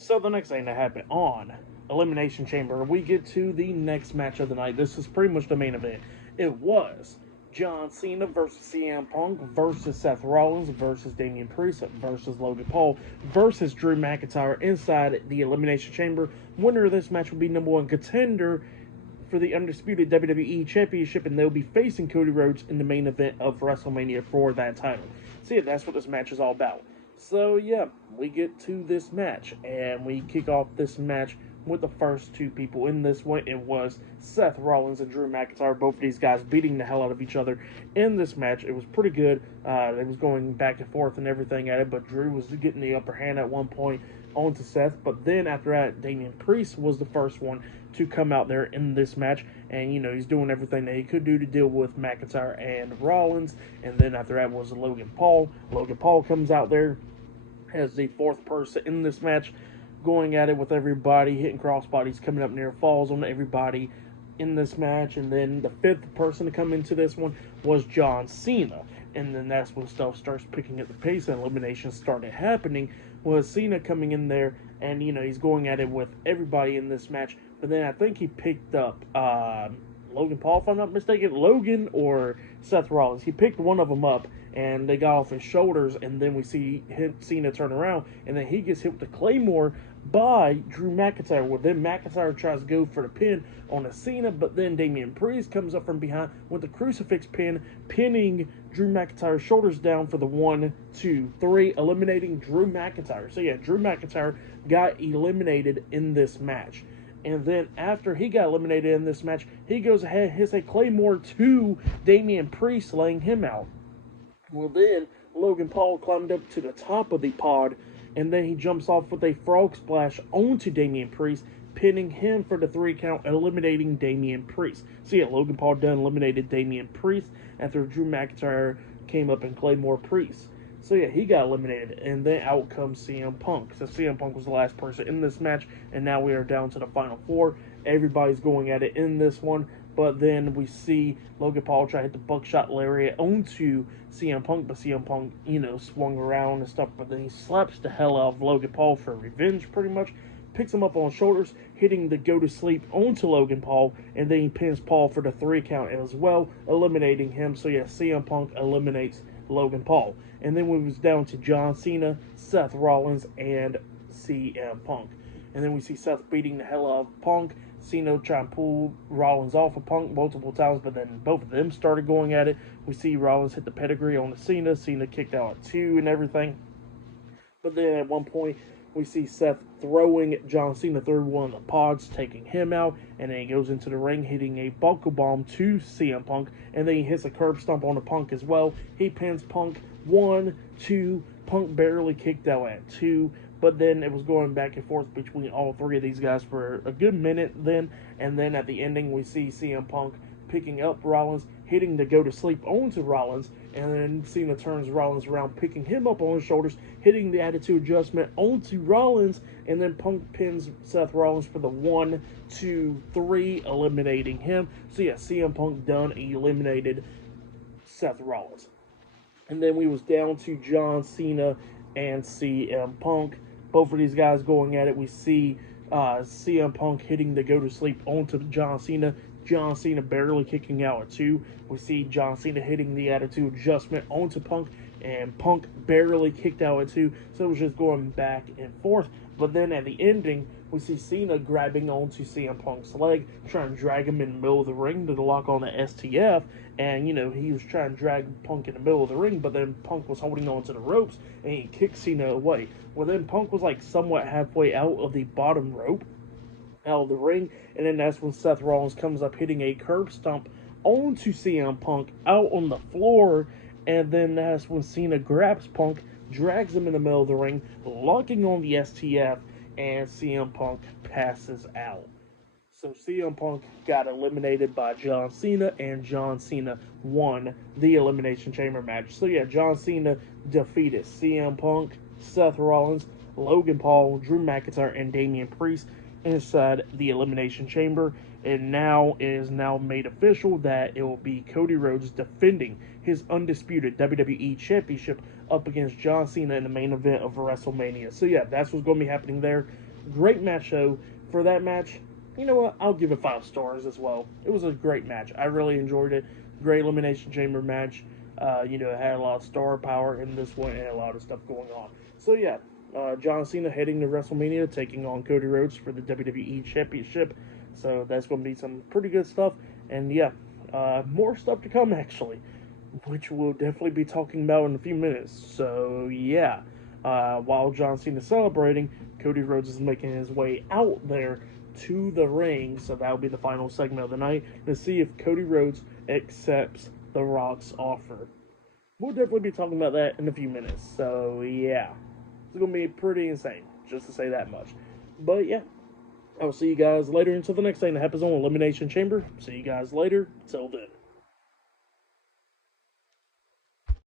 So the next thing that happened on Elimination Chamber, we get to the next match of the night. This is pretty much the main event. It was John Cena versus CM Punk versus Seth Rollins versus Damian Priest versus Logan Paul versus Drew McIntyre inside the Elimination Chamber. Winner of this match will be number one contender for the undisputed WWE Championship, and they'll be facing Cody Rhodes in the main event of WrestleMania for that title. So yeah, that's what this match is all about. So yeah, we get to this match, and we kick off this match with the first two people in this one. It was Seth Rollins and Drew McIntyre, both of these guys beating the hell out of each other in this match. It was pretty good. It was going back and forth and everything at it, but Drew was getting the upper hand at one point onto Seth. But then after that, Damian Priest was the first one to come out there in this match, and he's doing everything that he could do to deal with McIntyre and Rollins. And then after that was Logan Paul. Logan Paul comes out there as the fourth person in this match, going at it with everybody, hitting crossbodies, coming up near falls on everybody in this match. And then the fifth person to come into this one was John Cena. And then that's when stuff starts picking up the pace and eliminations started happening, was Cena coming in there, and he's going at it with everybody in this match. But then I think he picked up Logan Paul, if I'm not mistaken, Logan or Seth Rollins. He picked one of them up, and they got off his shoulders, and then we see Cena turn around, and then he gets hit with the Claymore by Drew McIntyre. Well, then McIntyre tries to go for the pin on a Cena, but then Damian Priest comes up from behind with the crucifix pin, pinning Drew McIntyre's shoulders down for the 1, 2, 3, eliminating Drew McIntyre. So yeah, Drew McIntyre got eliminated in this match. And then after he got eliminated in this match, he goes ahead and hits a Claymore to Damian Priest, laying him out. Well, then Logan Paul climbed up to the top of the pod, and then he jumps off with a frog splash onto Damian Priest, pinning him for the 3 count, eliminating Damian Priest. So yeah, Logan Paul done eliminated Damian Priest after Drew McIntyre came up and Claymore Priest. So yeah, he got eliminated, and then out comes CM Punk. So CM Punk was the last person in this match, and now we are down to the final 4. Everybody's going at it in this one, but then we see Logan Paul try to hit the buckshot lariat onto CM Punk, but CM Punk, swung around and stuff, but then he slaps the hell out of Logan Paul for revenge, pretty much. Picks him up on shoulders, hitting the go-to-sleep onto Logan Paul, and then he pins Paul for the 3 count as well, eliminating him. So yeah, CM Punk eliminates Logan Paul. And then we was down to John Cena, Seth Rollins, and CM Punk. And then we see Seth beating the hell out of Punk. Cena trying to pull Rollins off of Punk multiple times, but then both of them started going at it. We see Rollins hit the pedigree on the Cena. Cena kicked out at 2 and everything. But then at one point, we see Seth throwing John Cena through one of the pods, taking him out, and then he goes into the ring, hitting a buckle bomb to CM Punk, and then he hits a curb stomp on the Punk as well. He pins Punk 1, 2, Punk barely kicked out at 2, but then it was going back and forth between all 3 of these guys for a good minute then, and then at the ending we see CM Punk picking up Rollins, hitting the go-to-sleep onto Rollins, and then Cena turns Rollins around, picking him up on his shoulders, hitting the attitude adjustment onto Rollins, and then Punk pins Seth Rollins for the 1, 2, 3, eliminating him. So yeah, CM Punk done eliminated Seth Rollins. And then we was down to John Cena and CM Punk. Both of these guys going at it. We see CM Punk hitting the go-to-sleep onto John Cena. John Cena barely kicking out at 2. We see John Cena hitting the attitude adjustment onto Punk, and Punk barely kicked out at 2. So it was just going back and forth. But then at the ending, we see Cena grabbing onto CM Punk's leg, trying to drag him in the middle of the ring to lock on the STF. And, he was trying to drag Punk in the middle of the ring, but then Punk was holding on to the ropes, and he kicked Cena away. Well, then Punk was like somewhat halfway out of the bottom rope, out of the ring, and then that's when Seth Rollins comes up hitting a curb stomp onto CM Punk out on the floor, and then that's when Cena grabs Punk, drags him in the middle of the ring, locking on the STF, and CM Punk passes out. So CM Punk got eliminated by John Cena, and John Cena won the Elimination Chamber match. So yeah, John Cena defeated CM Punk, Seth Rollins, Logan Paul, Drew McIntyre, and Damian Priest inside the Elimination Chamber. And now it is now made official that it will be Cody Rhodes defending his undisputed WWE Championship up against John Cena in the main event of WrestleMania. So yeah, that's what's going to be happening there. Great match, though. For that match, you know what? I'll give it 5 stars as well. It was a great match. I really enjoyed it. Great Elimination Chamber match. It had a lot of star power in this one and a lot of stuff going on. So, yeah, John Cena heading to WrestleMania, taking on Cody Rhodes for the WWE Championship. So, that's going to be some pretty good stuff. And, yeah, more stuff to come, actually, which we'll definitely be talking about in a few minutes. So, yeah. While John Cena is celebrating, Cody Rhodes is making his way out there to the ring. So that'll be the final segment of the night to see if Cody Rhodes accepts The Rock's offer. We'll definitely be talking about that in a few minutes. So yeah, it's going to be pretty insane, just to say that much. But yeah, I'll see you guys later until the next thing that happens on Elimination Chamber. See you guys later. Till then.